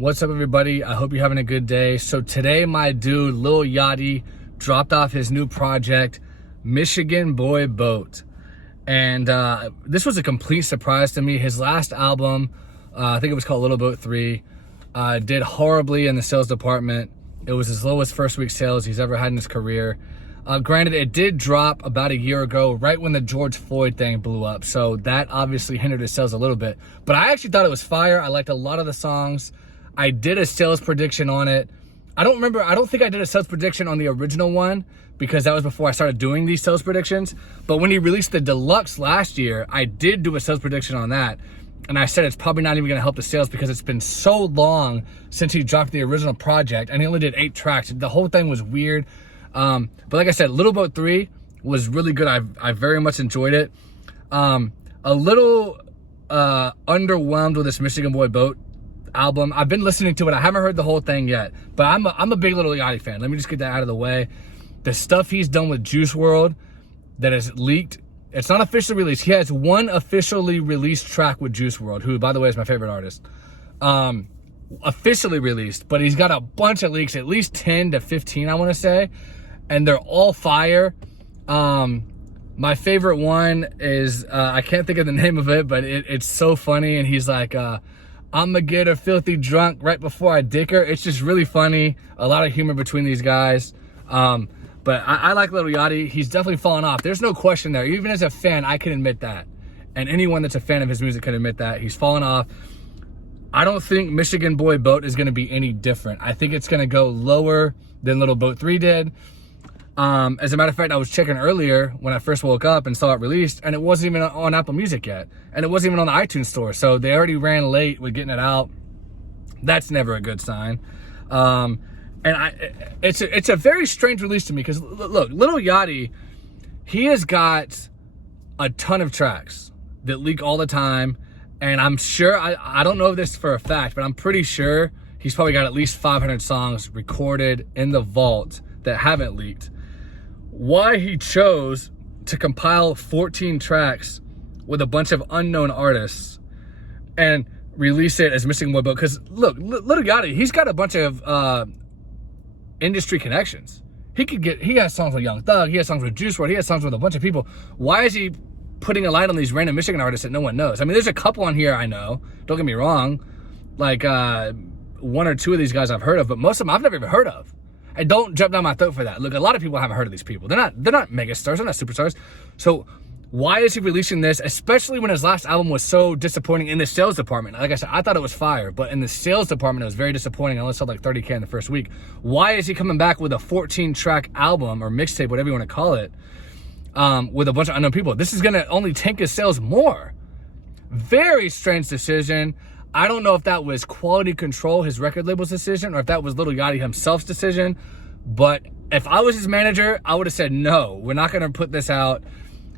What's up, everybody? I hope you're having a good day. So today, my dude, Lil Yachty, dropped off his new project, Michigan Boy Boat. And this was a complete surprise to me. His last album, I think it was called Little Boat 3, did horribly in the sales department. It was his lowest first week sales he's ever had in his career. Granted, it did drop about a year ago, right when the George Floyd thing blew up. So that obviously hindered his sales a little bit. But I actually thought it was fire. I liked a lot of the songs. I did a sales prediction on it. I don't think I did a sales prediction on the original one because that was before I started doing these sales predictions. But when he released the deluxe last year, I did do a sales prediction on that. And I said it's probably not even gonna help the sales because it's been so long since he dropped the original project and he only did 8 tracks. The whole thing was weird. But like I said, Little Boat 3 was really good. I very much enjoyed it. A little underwhelmed with this Michigan Boy Boat album. I've been listening to it. I haven't heard the whole thing yet, but I'm a big Lil Yachty fan. Let me just get that out of the way. The stuff he's done with Juice WRLD that is leaked, it's not officially released. He has one officially released track with Juice WRLD, who, by the way, is my favorite artist. Officially released, but he's got a bunch of leaks, at least 10 to 15, I want to say, and they're all fire. My favorite one is, I can't think of the name of it, but it's so funny, and he's like, I'ma get her filthy drunk right before I dick her. It's just really funny. A lot of humor between these guys. But I like Lil Yachty. He's definitely fallen off. There's no question there. Even as a fan, I can admit that. And anyone that's a fan of his music can admit that. He's fallen off. I don't think Michigan Boy Boat is going to be any different. I think it's going to go lower than Little Boat 3 did. As a matter of fact, I was checking earlier when I first woke up and saw it released, and it wasn't even on Apple Music yet. And it wasn't even on the iTunes store. So they already ran late with getting it out. That's never a good sign. It's a very strange release to me because, look, Lil Yachty, he has got a ton of tracks that leak all the time. And I'm sure, I don't know this for a fact, but I'm pretty sure he's probably got at least 500 songs recorded in the vault that haven't leaked. Why he chose to compile 14 tracks with a bunch of unknown artists and release it as Michigan Boy Boat, because look, Lil Yachty, he's got a bunch of industry connections. He has songs with Young Thug, he has songs with Juice WRLD, he has songs with a bunch of people. Why is he putting a light on these random Michigan artists that no one knows? I mean, there's a couple on here I know, don't get me wrong, like 1 or 2 of these guys I've heard of, but most of them I've never even heard of. And don't jump down my throat for that. Look, a lot of people haven't heard of these people. They're not megastars, they're not superstars. So why is he releasing this, especially when his last album was so disappointing in the sales department? Like I said, I thought it was fire, but in the sales department, it was very disappointing. I only sold like 30K in the first week. Why is he coming back with a 14-track album or mixtape, whatever you want to call it, with a bunch of unknown people? This is going to only tank his sales more. Very strange decision. I don't know if that was Quality Control, his record label's decision, or if that was Lil Yachty himself's decision. But if I was his manager, I would have said, no, we're not going to put this out.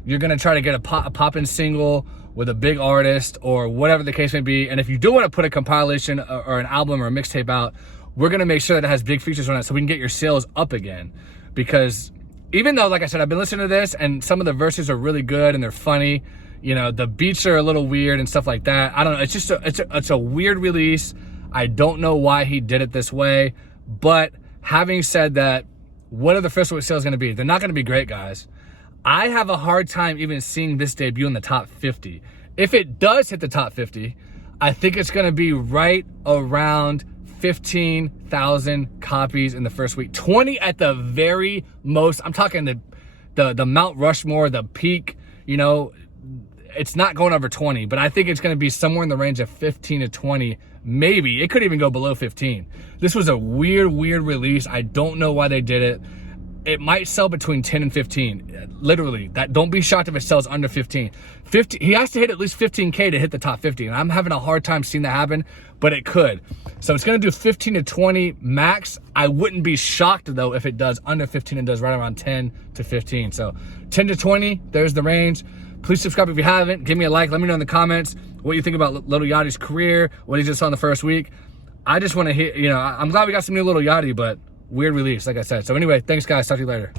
You're going to try to get a pop-in single with a big artist or whatever the case may be. And if you do want to put a compilation or an album or a mixtape out, we're going to make sure that it has big features on it so we can get your sales up again. Because even though, like I said, I've been listening to this and some of the verses are really good and they're funny, you know, the beats are a little weird and stuff like that. I don't know. It's just it's a weird release. I don't know why he did it this way. But having said that, what are the first week sales going to be? They're not going to be great, guys. I have a hard time even seeing this debut in the top 50. If it does hit the top 50, I think it's going to be right around 15,000 copies in the first week. 20 at the very most. I'm talking the Mount Rushmore, the peak, you know. It's not going over 20, but I think it's going to be somewhere in the range of 15 to 20. Maybe. It could even go below 15. This was a weird release. I don't know why they did it. It might sell between 10 and 15. Literally. Don't be shocked if it sells under 15. He has to hit at least 15K to hit the top 50. And I'm having a hard time seeing that happen, but it could. So it's going to do 15 to 20 max. I wouldn't be shocked, though, if it does under 15 and does right around 10 to 15. So 10 to 20, there's the range. Please subscribe if you haven't. Give me a like. Let me know in the comments what you think about Lil Yachty's career, what he just saw in the first week. I just want to hear, you know, I'm glad we got some new Lil Yachty, but weird release, like I said. So anyway, thanks, guys. Talk to you later.